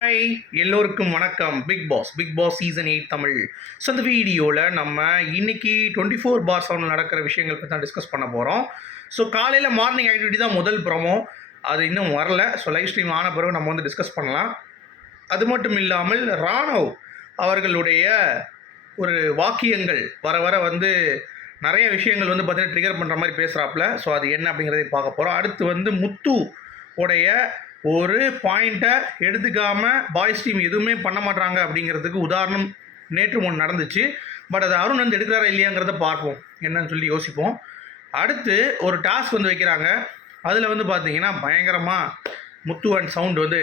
Hi எல்லோருக்கும் வணக்கம். Big boss big boss season eight Tamil. So இந்த வீடியோவில் நம்ம இன்னைக்கு டுவெண்ட்டி ஃபோர் பார் செவனில் நடக்கிற விஷயங்கள் பற்றி தான் டிஸ்கஸ் பண்ண போகிறோம் ஸோ காலையில் மார்னிங் ஆக்டிவிட்டி தான் முதல் ப்ரோமோ அது இன்னும் வரல. ஸோ லைவ் ஸ்ட்ரீம் ஆன பிறகு நம்ம வந்து டிஸ்கஸ் பண்ணலாம். அது மட்டும் இல்லாமல் ராணவ் அவர்களுடைய ஒரு வாக்கியங்கள் வர வர வந்து நிறைய விஷயங்கள் வந்து பார்த்தீங்கன்னா ட்ரிகர் பண்ணுற மாதிரி பேசுகிறாப்புல ஸோ அது என்ன அப்படிங்கிறதையும் பார்க்க போகிறோம் அடுத்து வந்து முத்து உடைய ஒரு பாயிண்ட்டை எடுத்துக்காம பாய்ஸ் டீம் எதுவுமே பண்ண மாட்டாங்க அப்படிங்கிறதுக்கு உதாரணம் நேற்று ஒன்று நடந்துச்சு. பட் அது அருண் வந்து எடுக்கிறாரா இல்லையாங்கிறத பார்ப்போம். என்னன்னு சொல்லி யோசிப்போம். அடுத்து ஒரு டாஸ்க் வந்து வைக்கிறாங்க. அதில் வந்து பார்த்தீங்கன்னா பயங்கரமாக முத்து அண்ட் சவுண்ட் வந்து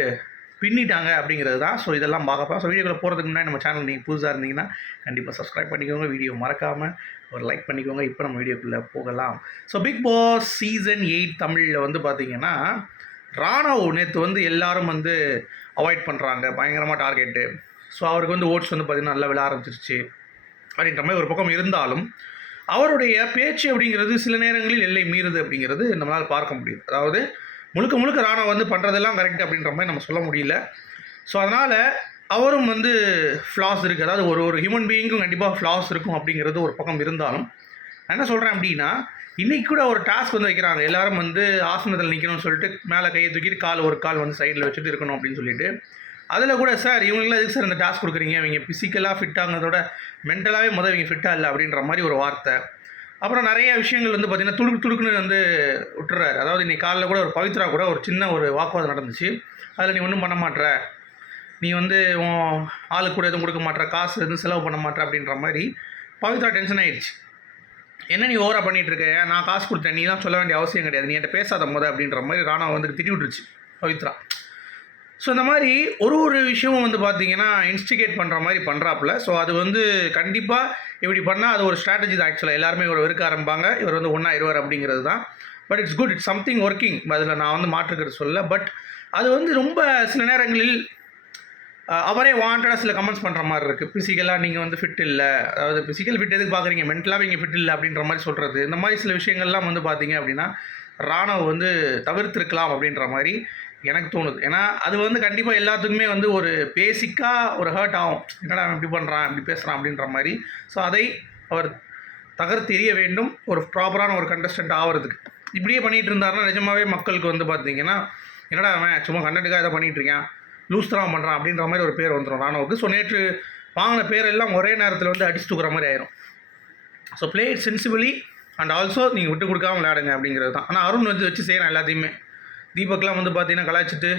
பின்னிட்டாங்க அப்படிங்கிறது தான். ஸோ இதெல்லாம் பார்க்கப்போம் ஸோ வீடியோக்குள்ள போகிறதுக்கு முன்னாடி நம்ம சேனல் நீங்கள் புதுசாக இருந்தீங்கன்னா கண்டிப்பாக சப்ஸ்கிரைப் பண்ணிக்கோங்க. வீடியோ மறக்காமல் ஒரு லைக் பண்ணிக்கோங்க. இப்போ நம்ம வீடியோக்குள்ளே போகலாம். So big boss season eight தமிழில் வந்து பார்த்தீங்கன்னா ராணவ் நேற்று வந்து எல்லாரும் வந்து அவாய்ட் பண்ணுறாங்க பயங்கரமாக டார்கெட்டு ஸோ அவருக்கு வந்து ஓட்ஸ் வந்து பார்த்திங்கன்னா நல்லா விழ ஆரம்பிச்சிருச்சு. அப்படின்ற மாதிரி ஒரு பக்கம் இருந்தாலும் அவருடைய பேச்சு அப்படிங்கிறது சில நேரங்களில் எல்லை மீறுது அப்படிங்கிறது நம்மளால் பார்க்க முடியுது. அதாவது முழுக்க முழுக்க ராணா வந்து பண்ணுறதெல்லாம் கரெக்ட் அப்படின்ற மாதிரி நம்ம சொல்ல முடியல. ஸோ அதனால் அவரும் வந்து ஃப்ளாஸ் இருக்குது அதாவது ஒரு ஒரு ஹியூமன் பீயிங்கும் கண்டிப்பாக ஃப்ளாஸ் இருக்கும் அப்படிங்கிறது ஒரு பக்கம் இருந்தாலும் நான் என்ன சொல்கிறேன் அப்படின்னா இன்றைக்கி கூட ஒரு டாஸ்க் வந்து வைக்கிறாங்க. எல்லாரும் வந்து ஆசனத்தில் நிற்கணும்னு சொல்லிட்டு மேலே கையை தூக்கிட்டு கால் ஒரு கால் வந்து சைடில் வச்சுட்டு இருக்கணும் அப்படின்னு சொல்லிட்டு அதில் கூட சார் இவங்களுக்குலாம் எதுக்கு சார் இந்த டாஸ்க் கொடுக்குறீங்க? இவங்க ஃபிசிக்கலாக ஃபிட்டாகிறதோட மென்டலாகவே முதல் இவங்க ஃபிட்டாக இல்லை அப்படின்ற மாதிரி ஒரு வார்த்தை. அப்புறம் நிறைய விஷயங்கள் வந்து பார்த்திங்கன்னா துடுக்கு துடுக்குன்னு வந்து விட்டுறாரு. அதாவது இன்னைக்கு காலையில் கூட ஒரு பவித்ரா கூட ஒரு சின்ன ஒரு வாக்குவாதம் நடந்துச்சு. அதில் நீ ஒன்றும் பண்ண மாட்டேற நீ வந்து உன் ஆளுக்கு கூட எதுவும் கொடுக்க மாட்டேற காசு எதுவும் செலவு பண்ண மாட்ற அப்படின்ற மாதிரி பவித்ரா டென்ஷன் ஆயிடுச்சு. என்ன நீ ஓவரா பண்ணிட்டு இருக்க நான் காசு கொடுத்தேன். நீ தான் சொல்ல வேண்டிய அவசியம் கிடையாது. நீ என்கிட்ட பேசாத முத அப்படின்ற மாதிரி ராணா வந்து திட்டி விட்டுருச்சு பவித்ரா. ஸோ இந்த மாதிரி ஒரு ஒரு விஷயமும் வந்து பார்த்தீங்கன்னா இன்ஸ்டிகேட் பண்ணுற மாதிரி பண்ணுறாப்புல ஸோ அது வந்து கண்டிப்பாக இப்படி பண்ணால் அது ஒரு ஸ்ட்ராட்டஜி தான் ஆக்சுவலாக எல்லாருமே இவர் வெறுக்க ஆரம்பிப்பாங்க. இவர் வந்து ஒன்றா இருவார் அப்படிங்கிறது தான். But it's good it's something working அதில் நான் வந்து மாற்றுக்கிறது சொல்ல பட் அது வந்து ரொம்ப சில நேரங்களில் அவரே வாண்டடாக சில கமெண்ட்ஸ் பண்ணுற மாதிரி இருக்குது ஃபிசிக்கலாக நீங்கள் வந்து ஃபிட் இல்லை. அதாவது ஃபிசிக்கல் ஃபிட் எதுக்கு பார்க்குறீங்க? மென்டலாக நீங்கள் ஃபிட் இல்லை அப்படின்ற மாதிரி சொல்கிறது இந்த மாதிரி சில விஷயங்கள்லாம் வந்து பார்த்தீங்க அப்படின்னா ராணுவ வந்து தவிர்த்திருக்கலாம் அப்படின்ற மாதிரி எனக்கு தோணுது. ஏன்னா அது வந்து கண்டிப்பாக எல்லாத்துக்குமே வந்து ஒரு பேசிக்காக ஒரு ஹர்ட் ஆகும். என்னடா அவன் இப்படி பண்ணுறான் இப்படி பேசுகிறான் அப்படின்ற மாதிரி. ஸோ அதை அவர் தகர்த்தெறிய வேண்டும். ஒரு ப்ராப்பரான ஒரு கண்டஸ்டன்ட் ஆகிறதுக்கு இப்படியே பண்ணிகிட்டு இருந்தாருன்னா நிஜமாகவே மக்களுக்கு வந்து பார்த்தீங்கன்னா என்னடா அவன் சும்மா கண்டென்ட்டுக்காக இதை பண்ணிட்டு இருக்கான் பண்ணுறான் அப்படின்ற மாதிரி ஒரு பேர் வந்துடும் ராணுவுக்கு ஸோ நேற்று வாங்கின பேரெல்லாம் ஒரே நேரத்தில் வந்து அடிச்சு தூக்குற மாதிரி ஆயிரும். So play it sensibly and also நீங்கள் விட்டு கொடுக்காம விளையாடுங்க அப்படிங்கிறது தான். ஆனால் அருண் வந்து வச்சு செய்கிறான் எல்லாத்தையுமே. தீபக்லாம் வந்து பார்த்தீங்கன்னா கலாய்ச்சிட்டு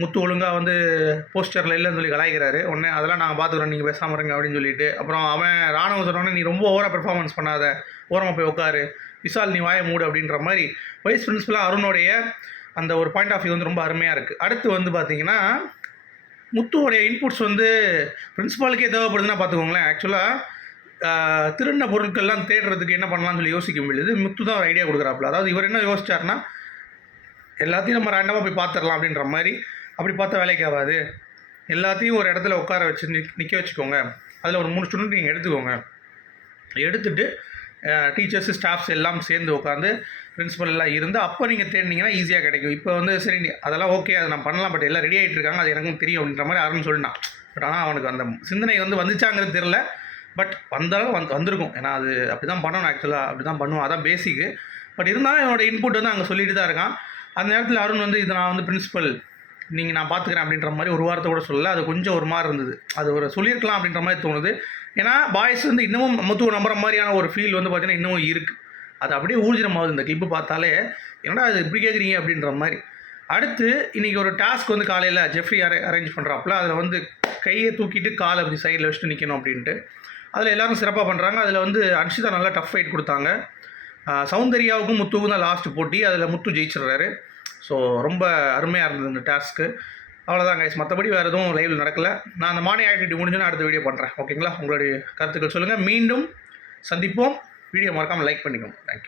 முத்து ஒழுங்காக வந்து போஸ்டரில் இல்லைன்னு சொல்லி கலாய்க்கிறாரு. உடனே அதெல்லாம் நாங்கள் பார்த்துக்குறோம் நீங்கள் பேசாமல் இருங்க அப்படின்னு சொல்லிட்டு. அப்புறம் அவன் ராணுவம் சொன்னோன்னே நீ ரொம்ப ஓவராக பெர்ஃபார்மன்ஸ் பண்ணாத. ஓரமாக போய் உட்காரு விஷால் நீ வாயை மூடு அப்படின்ற மாதிரி வைஸ் பிரின்சிபலாக அருணோடைய அந்த ஒரு பாயிண்ட் ஆஃப் வியூ வந்து ரொம்ப அருமையாக இருக்குது அடுத்து வந்து பார்த்தீங்கன்னா முத்துவோடைய இன்புட்ஸ் வந்து பிரின்சிபாலுக்கே தேவைப்படுதுன்னா பார்த்துக்கோங்களேன். ஆக்சுவலாக திருண்ண பொருட்கள்லாம் தேடுறதுக்கு என்ன பண்ணலாம்னு சொல்லி யோசிக்க முடியுது முத்து தான் ஒரு ஐடியா கொடுக்குறாப்புல. அதாவது இவர் என்ன யோசிச்சாருன்னா எல்லாத்தையும் நம்ம ரேண்டமாக போய் பார்த்துடலாம் அப்படின்ற மாதிரி. அப்படி பார்த்தா வேலைக்கு ஆகாது. எல்லாத்தையும் ஒரு இடத்துல உட்கார வச்சு நிக் நிற்க வச்சுக்கோங்க. அதில் ஒரு மூணு ஸ்டூடெண்ட் நீங்கள் எடுத்துக்கோங்க. எடுத்துகிட்டு டீச்சர்ஸ் ஸ்டாஃப்ஸ் எல்லாம் சேர்ந்து உட்காந்து பிரின்ஸிபல்லாம் இருந்து அப்போ நீங்கள் தேடினீங்கன்னா ஈஸியாக கிடைக்கும். இப்போ வந்து சரி நீ- அதெல்லாம் ஓகே அதை நான் பண்ணலாம் பட் எல்லாம் ரெடி ஆகிட்டு இருக்காங்க அது எனக்கும் தெரியும் அப்படின்ற மாதிரி அருண் சொல்லினான் பட் ஆனால் அவனுக்கு அந்த சிந்தனை வந்து வந்துச்சாங்கிறது தெரில பட் வந்தாலும் வந்து வந்திருக்கும். ஏன்னா அது அப்படி தான் பண்ணணும் ஆக்சுவலாக அப்படி தான் பண்ணுவோம் அதான் பேசிக்கு பட் இருந்தாலும் என்னோட இன்புட் வந்து அங்கே சொல்லிட்டு தான் இருக்கான். அந்த நேரத்தில் அருண் வந்து இது நான் வந்து பிரின்ஸிபல் நீங்கள் நான் பார்த்துக்கிறேன் அப்படின்ற மாதிரி ஒரு வாரத்தை கூட சொல்லலை. அது கொஞ்சம் ஒரு மாதிரி இருந்தது. அது ஒரு சொல்லியிருக்கலாம் அப்படின்ற மாதிரி தோணுது. ஏன்னா பாய்ஸ் வந்து இன்னமும் முத்துவ நம்புற மாதிரியான ஒரு ஃபீல் வந்து பார்த்தீங்கன்னா இன்னமும் இருக்குது அது அப்படியே ஊர்ஜினமாகுது இந்த கிளிப்பு பார்த்தாலே. என்னடா அது இப்படி கேட்குறீங்க அப்படின்ற மாதிரி. அடுத்து இன்றைக்கி ஒரு டாஸ்க் வந்து காலையில் ஜெஃப்ரி அரே அரேஞ்ச் பண்ணுறாப்புல அதில் வந்து கையை தூக்கிட்டு காலை அப்படி சைடில் வச்சுட்டு நிற்கணும் அப்படின்ட்டு. அதில் எல்லோரும் சிறப்பாக பண்ணுறாங்க அதில் வந்து அன்ஷிதா நல்லா டஃப் ஃபைட் கொடுத்தாங்க. சௌந்தர்யாவுக்கும் முத்துவுக்கும் தான் லாஸ்ட் போட்டி. அதில் முத்து ஜெயிச்சிடுறாரு. ஸோ ரொம்ப அருமையாக இருந்தது இந்த டாஸ்க்கு அவ்வளோதான் கைஸ் மற்றபடி வேறு எதுவும் லைவில் நடக்கல. நான் அந்த மார்னிங் ஆக்டிவிட்டி முடிஞ்சோன்னு அடுத்த வீடியோ பண்ணுறேன் ஓகேங்களா உங்களுடைய கருத்துக்கள் சொல்லுங்கள் மீண்டும் சந்திப்போம். வீடியோ மறக்காமல் லைக் பண்ணிக்கோங்க. தேங்க்யூ